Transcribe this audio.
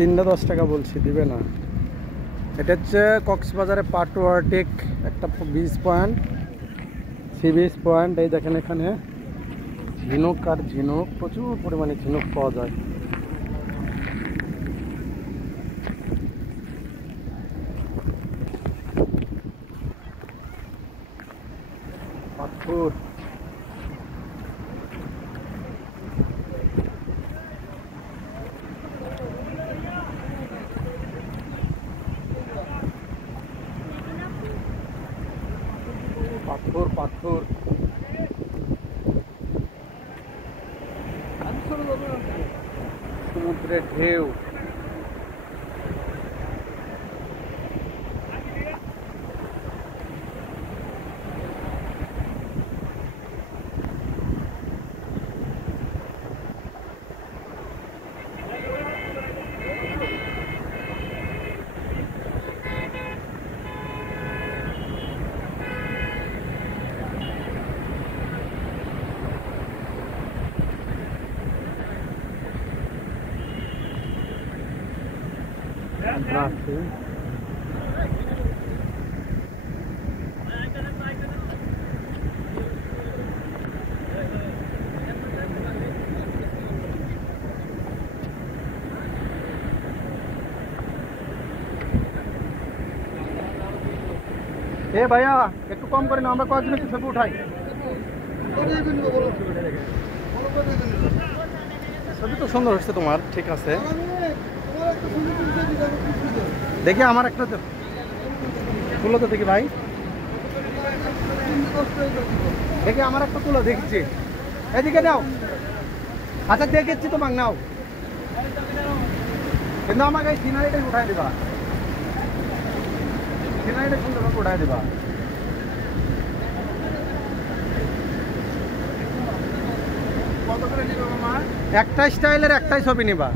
3টা 10 টাকা বলছি, দিবে না। এটা হচ্ছে কক্সবাজারে পাটুয়াটিক একটা beach point, sea beach point. এই দেখেন এখানে ঝিনুক আর ঝিনুক, প্রচুর পরিমাণে ঝিনুক পাওয়া যায়। পাথর, পাথর পাথর, সমুদ্রের ঢেউ। এ ভাইয়া একটু কম করে না, আমরা কয়েকজন একটু ছবি উঠাই। ছবি তো সুন্দর হচ্ছে তোমার, ঠিক আছে। দেখি আমার একটা তুলো তো দেখি ভাই, দেখি আমার একটা তুলো দেখছি। এদিকে নাও, আচ্ছা দেখেছি তোমাকে, নাও। কিন্তু আমাকে এই সিনারিটাই উঠাই দিবা, সিনারিটা সুন্দর উঠাই দিবা। কত করে নিবা মামা? একটা স্টাইলের একটাই ছবি নিবা।